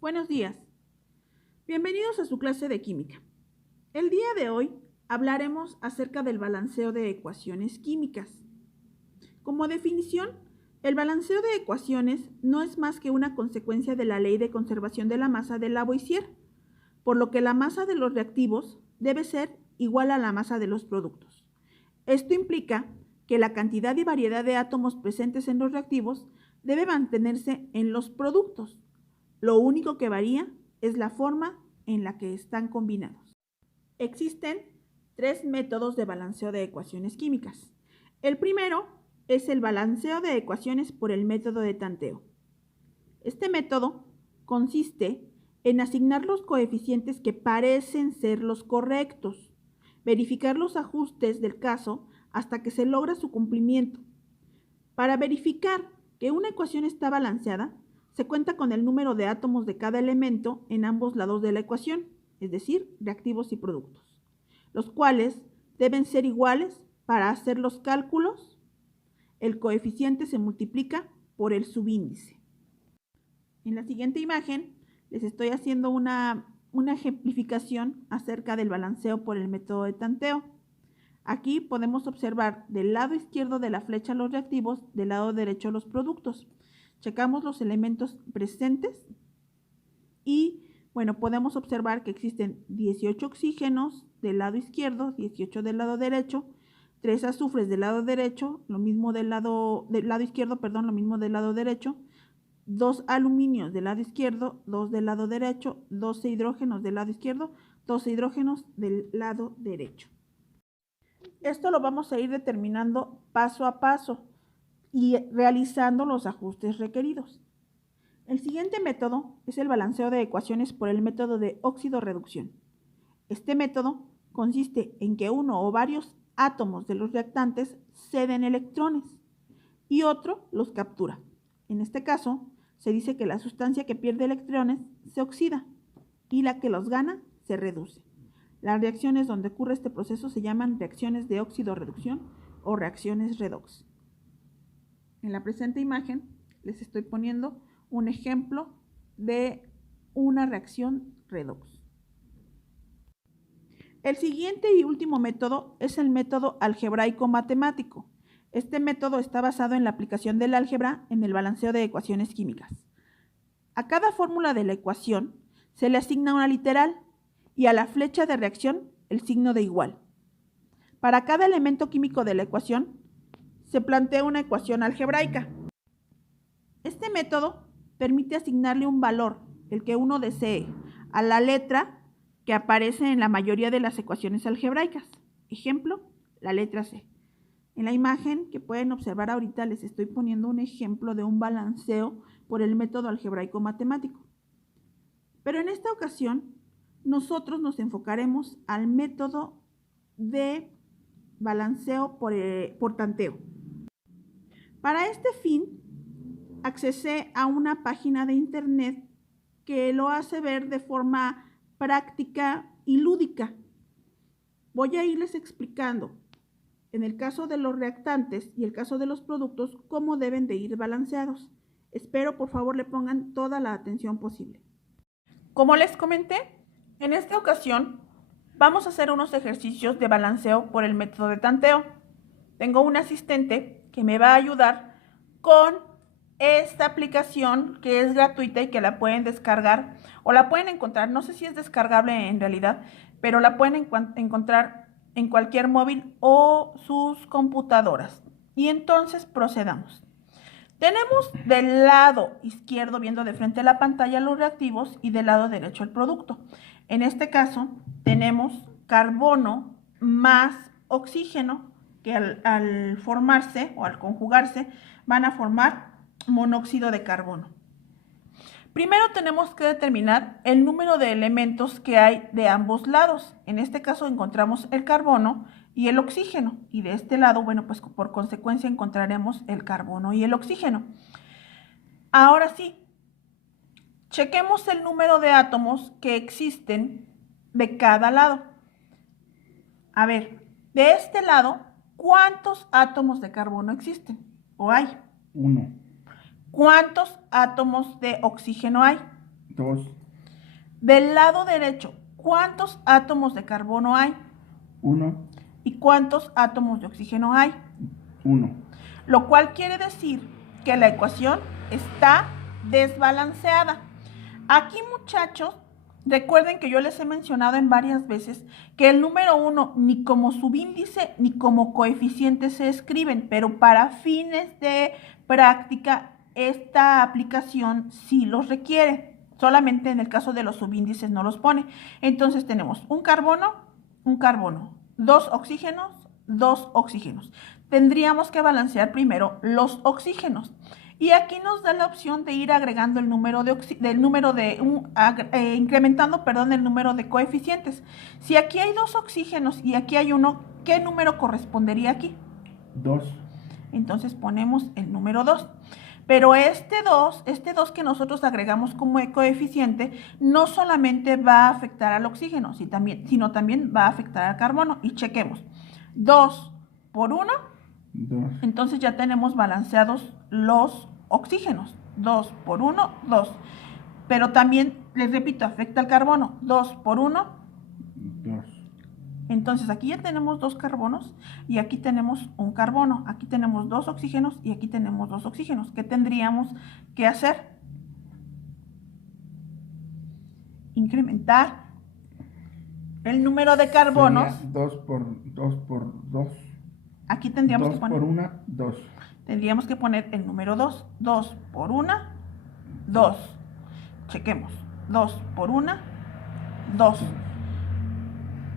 Buenos días. Bienvenidos a su clase de química. El día de hoy hablaremos acerca del balanceo de ecuaciones químicas. Como definición, el balanceo de ecuaciones no es más que una consecuencia de la ley de conservación de la masa de Lavoisier, por lo que la masa de los reactivos debe ser igual a la masa de los productos. Esto implica que la cantidad y variedad de átomos presentes en los reactivos debe mantenerse en los productos. Lo único que varía es la forma en la que están combinados. Existen tres métodos de balanceo de ecuaciones químicas. El primero es el balanceo de ecuaciones por el método de tanteo. Este método consiste en asignar los coeficientes que parecen ser los correctos, verificar los ajustes del caso hasta que se logra su cumplimiento. Para verificar que una ecuación está balanceada, se cuenta con el número de átomos de cada elemento en ambos lados de la ecuación, es decir, reactivos y productos, los cuales deben ser iguales. Para hacer los cálculos. El coeficiente se multiplica por el subíndice. En la siguiente imagen les estoy haciendo una ejemplificación acerca del balanceo por el método de tanteo. Aquí podemos observar del lado izquierdo de la flecha los reactivos, del lado derecho los productos. Checamos los elementos presentes y, podemos observar que existen 18 oxígenos del lado izquierdo, 18 del lado derecho, 3 azufres del lado derecho, lo mismo del lado izquierdo, lo mismo del lado derecho, 2 aluminios del lado izquierdo, 2 del lado derecho, 12 hidrógenos del lado izquierdo, 12 hidrógenos del lado derecho. Esto lo vamos a ir determinando paso a paso y realizando los ajustes requeridos. El siguiente método es el balanceo de ecuaciones por el método de óxido-reducción. Este método consiste en que uno o varios átomos de los reactantes ceden electrones y otro los captura. En este caso, se dice que la sustancia que pierde electrones se oxida y la que los gana se reduce. Las reacciones donde ocurre este proceso se llaman reacciones de óxido-reducción o reacciones redox. En la presente imagen les estoy poniendo un ejemplo de una reacción redox. El siguiente y último método es el método algebraico matemático. Este método está basado en la aplicación del álgebra en el balanceo de ecuaciones químicas. A cada fórmula de la ecuación se le asigna una literal y a la flecha de reacción el signo de igual. Para cada elemento químico de la ecuación se plantea una ecuación algebraica. Este método permite asignarle un valor, el que uno desee, a la letra que aparece en la mayoría de las ecuaciones algebraicas. Ejemplo, la letra C. En la imagen que pueden observar ahorita les estoy poniendo un ejemplo de un balanceo por el método algebraico matemático. Pero en esta ocasión, nosotros nos enfocaremos al método de balanceo por tanteo. Para este fin, accesé a una página de internet que lo hace ver de forma práctica y lúdica. Voy a irles explicando, en el caso de los reactantes y el caso de los productos, cómo deben de ir balanceados. Espero por favor le pongan toda la atención posible. Como les comenté, en esta ocasión vamos a hacer unos ejercicios de balanceo por el método de tanteo. Tengo un asistente que me va a ayudar con esta aplicación que es gratuita y que la pueden descargar o la pueden encontrar, no sé si es descargable en realidad, pero la pueden encontrar en cualquier móvil o sus computadoras. Y entonces procedamos. Tenemos del lado izquierdo, viendo de frente a la pantalla, los reactivos y del lado derecho el producto. En este caso tenemos carbono más oxígeno que al formarse o al conjugarse van a formar monóxido de carbono. Primero tenemos que determinar el número de elementos que hay de ambos lados. En este caso encontramos el carbono y el oxígeno. Y de este lado, pues por consecuencia encontraremos el carbono y el oxígeno. Ahora sí, chequemos el número de átomos que existen de cada lado. A ver, de este lado, ¿cuántos átomos de carbono existen? ¿O hay? 1. ¿Cuántos átomos de oxígeno hay? 2, Del lado derecho, ¿cuántos átomos de carbono hay? 1, ¿Y cuántos átomos de oxígeno hay? 1. Lo cual quiere decir que la ecuación está desbalanceada. Aquí, muchachos, recuerden que yo les he mencionado en varias veces que el número 1 ni como subíndice ni como coeficiente se escriben, pero para fines de práctica esta aplicación sí los requiere. Solamente en el caso de los subíndices no los pone. Entonces tenemos un carbono, dos oxígenos. Tendríamos que balancear primero los oxígenos. Y aquí nos da la opción de ir agregando el número incrementando, el número de coeficientes. Si aquí hay dos oxígenos y aquí hay uno, ¿qué número correspondería aquí? 2. Entonces ponemos el número 2. Pero este 2 que nosotros agregamos como coeficiente, no solamente va a afectar al oxígeno, sino también va a afectar al carbono. Y chequemos. 2 por 1, 2. entonces ya tenemos balanceados los oxígenos. 2 por 1, 2. Pero también, les repito, afecta al carbono. 2 por 1, 2. entonces aquí ya tenemos dos carbonos y aquí tenemos un carbono. Aquí tenemos dos oxígenos y aquí tenemos dos oxígenos. ¿Qué tendríamos que hacer? Incrementar el número de carbonos. 2 por 2. Aquí tendríamos 2 que poner. por 1, 2. Tendríamos que poner el número 2. 2 por 1, 2. Chequemos. 2 por 1, 2.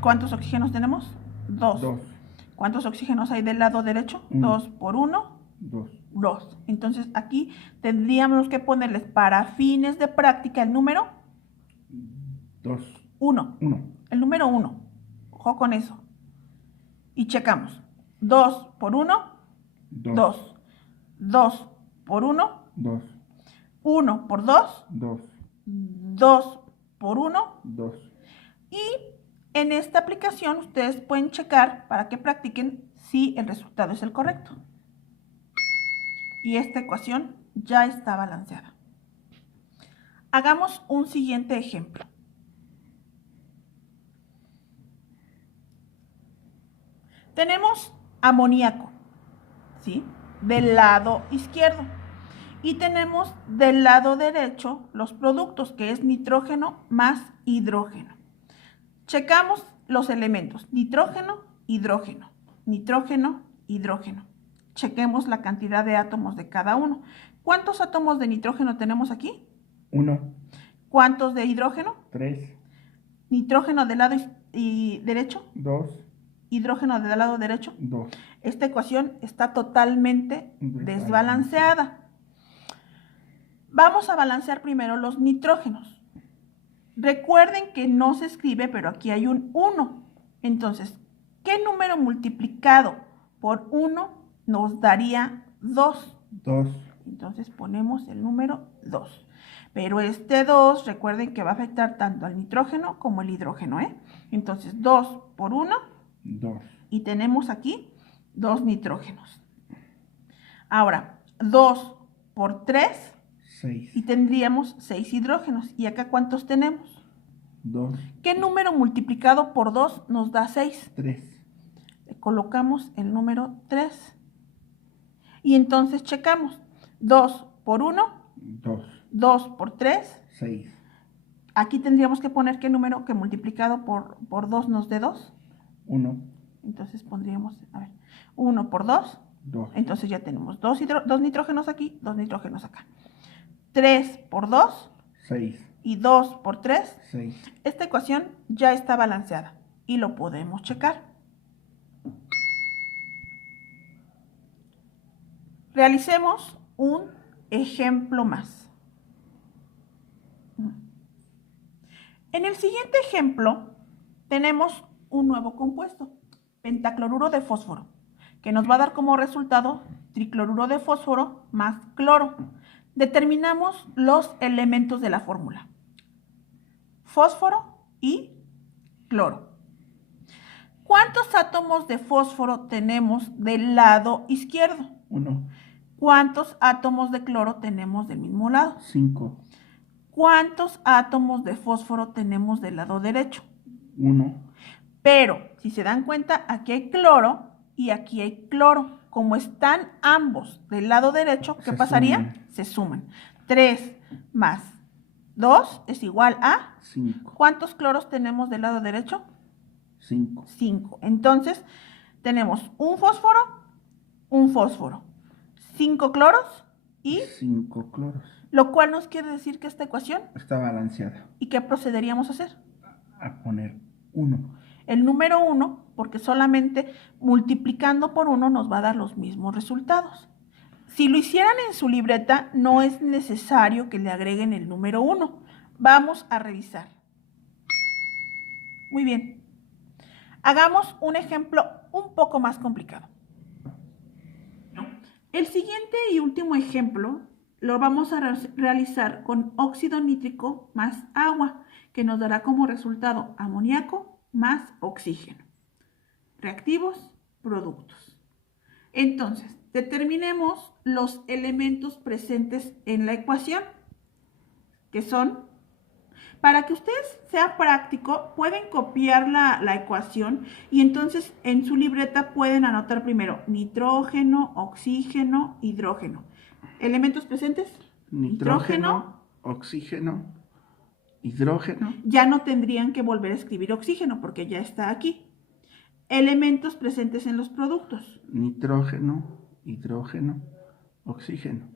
¿Cuántos oxígenos tenemos? 2. 2. ¿Cuántos oxígenos hay del lado derecho? 2 por 1, 2. 2. Entonces aquí tendríamos que ponerles para fines de práctica el número 2. 1. 1. El número 1. Ojo con eso. Y checamos. 2 por 1, 2. 2 por 1, 2. 1 por 2, 2. 2 por 1. 2. Y en esta aplicación ustedes pueden checar para que practiquen si el resultado es el correcto. Y esta ecuación ya está balanceada. Hagamos un siguiente ejemplo. Tenemos amoníaco, ¿sí? Del lado izquierdo. Y tenemos del lado derecho los productos, que es nitrógeno más hidrógeno. Checamos los elementos: nitrógeno, hidrógeno, nitrógeno, hidrógeno. Chequemos la cantidad de átomos de cada uno. ¿Cuántos átomos de nitrógeno tenemos aquí? 1. ¿Cuántos de hidrógeno? 3. Nitrógeno del lado derecho. 2. Hidrógeno del lado derecho. 2. Esta ecuación está totalmente desbalanceada. Vamos a balancear primero los nitrógenos. Recuerden que no se escribe, pero aquí hay un 1. Entonces, ¿qué número multiplicado por 1 nos daría 2? 2. Entonces ponemos el número 2. Pero este 2, recuerden que va a afectar tanto al nitrógeno como al hidrógeno, ¿eh? Entonces, 2 por 1. 2. Y tenemos aquí 2 nitrógenos. Ahora, 2 por 3. 6. Y tendríamos 6 hidrógenos. ¿Y acá cuántos tenemos? 2. ¿Qué número multiplicado por 2 nos da 6? 3. Le colocamos el número 3. Y entonces checamos. 2 por 1. 2. 2 por 3. 6. Aquí tendríamos que poner qué número que multiplicado por 2 nos dé 2. 1. Entonces pondríamos, 1 por 2. 2. Entonces ya tenemos 2 nitrógenos aquí, 2 nitrógenos acá. 3 por 2. 6. Y 2 por 3. 6. Esta ecuación ya está balanceada y lo podemos checar. Realicemos un ejemplo más. En el siguiente ejemplo tenemos un nuevo compuesto, pentacloruro de fósforo, que nos va a dar como resultado tricloruro de fósforo más cloro. Determinamos los elementos de la fórmula: fósforo y cloro. ¿Cuántos átomos de fósforo tenemos del lado izquierdo? 1. ¿Cuántos átomos de cloro tenemos del mismo lado? 5. ¿Cuántos átomos de fósforo tenemos del lado derecho? 1. Pero, si se dan cuenta, aquí hay cloro y aquí hay cloro. Como están ambos del lado derecho, ¿qué pasaría? Se suman. 3 más 2 es igual a 5. ¿cuántos cloros tenemos del lado derecho? 5. 5. Entonces, tenemos un fósforo, 5 cloros y 5 cloros. lo cual nos quiere decir que esta ecuación, Está balanceada. ¿y qué procederíamos a hacer? A poner 1. El número 1, porque solamente multiplicando por 1 nos va a dar los mismos resultados. Si lo hicieran en su libreta, no es necesario que le agreguen el número 1. Vamos a revisar. Muy bien. Hagamos un ejemplo un poco más complicado. El siguiente y último ejemplo lo vamos a realizar con óxido nítrico más agua, que nos dará como resultado amoníaco más oxígeno. Reactivos, productos. Entonces, determinemos los elementos presentes en la ecuación, que son, para que ustedes sea práctico, pueden copiar la ecuación y entonces en su libreta pueden anotar primero nitrógeno, oxígeno, hidrógeno. Elementos presentes, Nitrógeno, oxígeno, hidrógeno. Ya no tendrían que volver a escribir oxígeno porque ya está aquí. Elementos presentes en los productos. Nitrógeno, hidrógeno, oxígeno.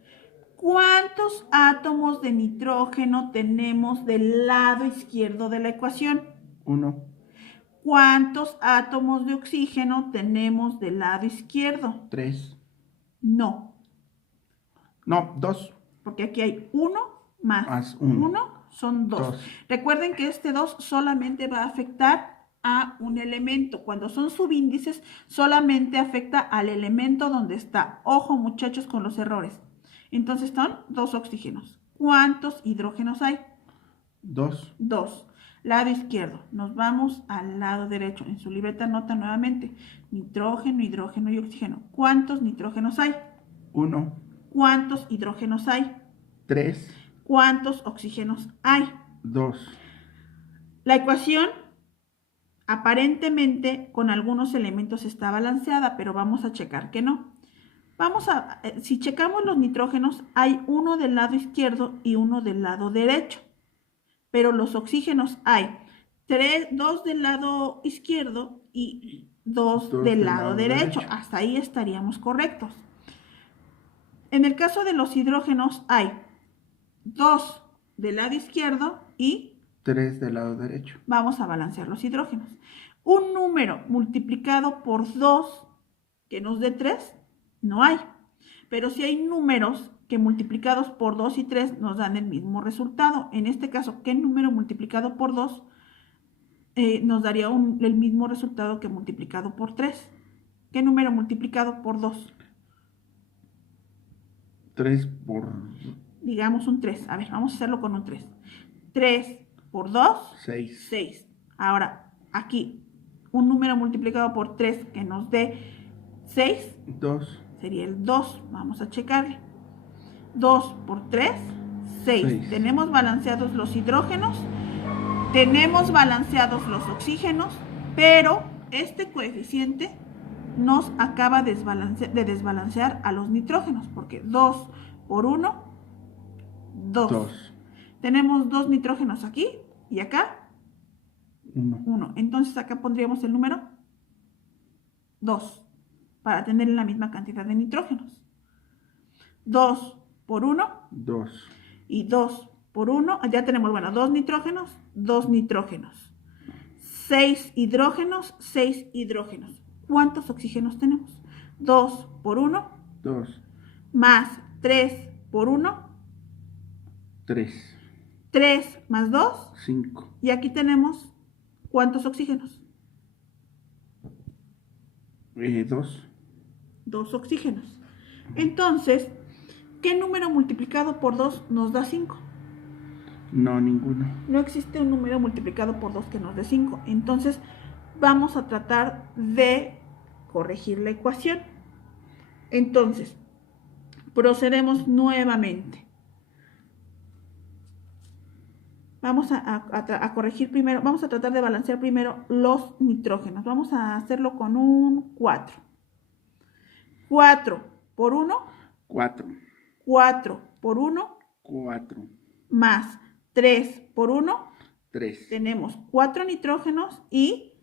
¿Cuántos átomos de nitrógeno tenemos del lado izquierdo de la ecuación? 1. ¿Cuántos átomos de oxígeno tenemos del lado izquierdo? 3. No. No, 2. Porque aquí hay 1 más 1 son 2. Recuerden que este 2 solamente va a afectar a un elemento. Cuando son subíndices, solamente afecta al elemento donde está. Ojo, muchachos, con los errores. Entonces son 2 oxígenos. ¿Cuántos hidrógenos hay? 2. 2. Lado izquierdo. Nos vamos al lado derecho. En su libreta nota nuevamente nitrógeno, hidrógeno y oxígeno. ¿Cuántos nitrógenos hay? 1. ¿Cuántos hidrógenos hay? 3. ¿Cuántos oxígenos hay? 2. La ecuación aparentemente con algunos elementos está balanceada, pero vamos a checar que no. Si checamos los nitrógenos, hay uno del lado izquierdo y uno del lado derecho. Pero los oxígenos hay 2 del lado izquierdo y 2 del lado derecho. Hasta ahí estaríamos correctos. En el caso de los hidrógenos hay 2 del lado izquierdo y 3 del lado derecho. Vamos a balancear los hidrógenos. Un número multiplicado por 2 que nos dé 3, no hay. Pero sí hay números que multiplicados por 2 y 3 nos dan el mismo resultado. En este caso, ¿qué número multiplicado por 2 nos daría el mismo resultado que multiplicado por 3? ¿Qué número multiplicado por 2? 3 por... Digamos un 3. A ver, vamos a hacerlo con un 3. 3 por 2, 6. 6. Ahora, aquí, un número multiplicado por 3 que nos dé 6. 2. Sería el 2. Vamos a checarle. 2 por 3, 6. Tenemos balanceados los hidrógenos. Tenemos balanceados los oxígenos. Pero este coeficiente nos acaba de desbalancear a los nitrógenos. Porque 2 por 1, 2. Tenemos 2 nitrógenos aquí y acá 1. Entonces acá pondríamos el número 2 para tener la misma cantidad de nitrógenos. 2 por 1, 2. Y 2 por 1, ya tenemos, 2 nitrógenos, 2 nitrógenos. 6 hidrógenos, 6 hidrógenos. ¿Cuántos oxígenos tenemos? 2 por 1, 2. Más 3 por 1, 3. 3 más 2, 5. Y aquí tenemos, ¿cuántos oxígenos? 2. 2 oxígenos. Entonces, ¿qué número multiplicado por 2 nos da 5? No, ninguno. No existe un número multiplicado por 2 que nos dé 5. Entonces, vamos a tratar de corregir la ecuación. Entonces, procedemos nuevamente. Vamos a corregir primero, vamos a tratar de balancear primero los nitrógenos. Vamos a hacerlo con un 4. 4 por 1. 4. 4 por 1. 4. Más 3 por 1. 3. Tenemos 4 nitrógenos y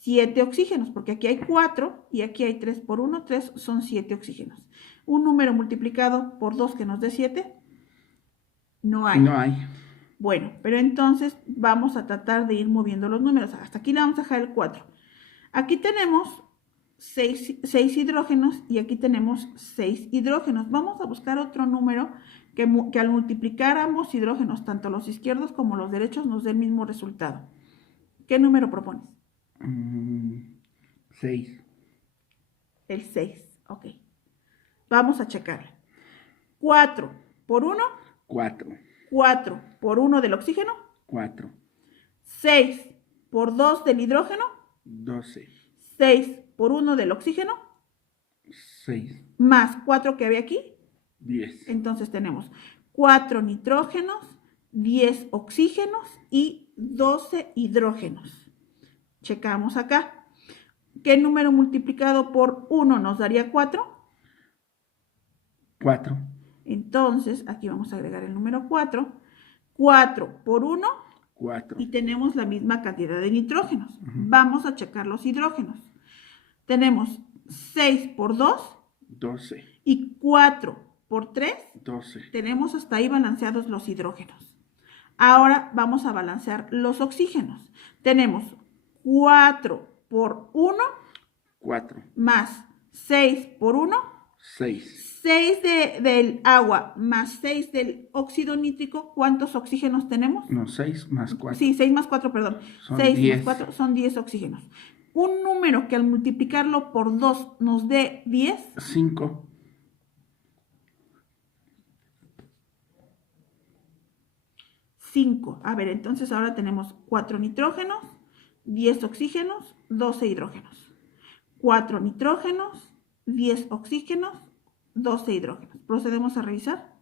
7 oxígenos, porque aquí hay 4 y aquí hay 3 por 1. 3 son 7 oxígenos. Un número multiplicado por 2 que nos dé 7, no hay. No hay. Bueno, pero entonces vamos a tratar de ir moviendo los números. Hasta aquí le vamos a dejar el 4. Aquí tenemos 6 hidrógenos y aquí tenemos 6 hidrógenos. Vamos a buscar otro número que al multiplicar ambos hidrógenos, tanto los izquierdos como los derechos, nos dé el mismo resultado. ¿Qué número propones? 6. El 6, ok. Vamos a checarle. 4 por 1. 4. 4 por 1 del oxígeno. 4. 6 por 2 del hidrógeno. 12. 6 por 1 del oxígeno. 6. Más 4 que había aquí. 10. Entonces tenemos 4 nitrógenos, 10 oxígenos y 12 hidrógenos. Checamos acá. ¿Qué número multiplicado por 1 nos daría 4? 4. Entonces, aquí vamos a agregar el número 4. 4 por 1. 4. Y tenemos la misma cantidad de nitrógenos. Vamos a checar los hidrógenos. Tenemos 6 por 2. 12. Y 4 por 3. 12. Tenemos hasta ahí balanceados los hidrógenos. Ahora vamos a balancear los oxígenos. Tenemos 4 por 1. 4. Más 6 por 1. 6. 6 del agua más 6 del óxido nítrico. ¿Cuántos oxígenos tenemos? No, 6 más 4. Sí, 6 más 4, perdón. Son 6 10. más 4 son 10 oxígenos. Un número que al multiplicarlo por 2 nos dé 10. 5. 5. A ver, entonces ahora tenemos 4 nitrógenos, 10 oxígenos, 12 hidrógenos. 4 nitrógenos, 10 oxígenos, 12 hidrógenos. Procedemos a revisar.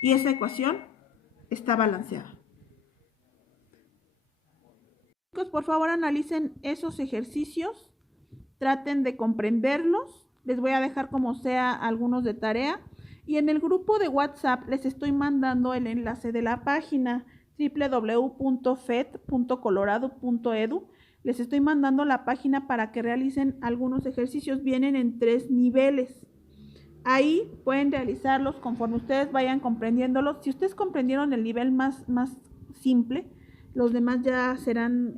Y esa ecuación está balanceada. Chicos, por favor analicen esos ejercicios. Traten de comprenderlos. Les voy a dejar como sea algunos de tarea. Y en el grupo de WhatsApp les estoy mandando el enlace de la página www.fed.colorado.edu. Les estoy mandando la página para que realicen algunos ejercicios. Vienen en 3 niveles. Ahí pueden realizarlos conforme ustedes vayan comprendiéndolos. Si ustedes comprendieron el nivel más simple, los demás ya serán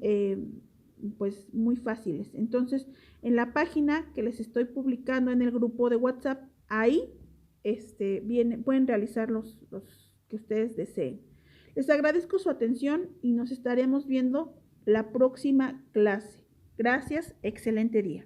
pues muy fáciles. Entonces, en la página que les estoy publicando en el grupo de WhatsApp, ahí pueden realizar los que ustedes deseen. Les agradezco su atención y nos estaremos viendo la próxima clase. Gracias, excelente día.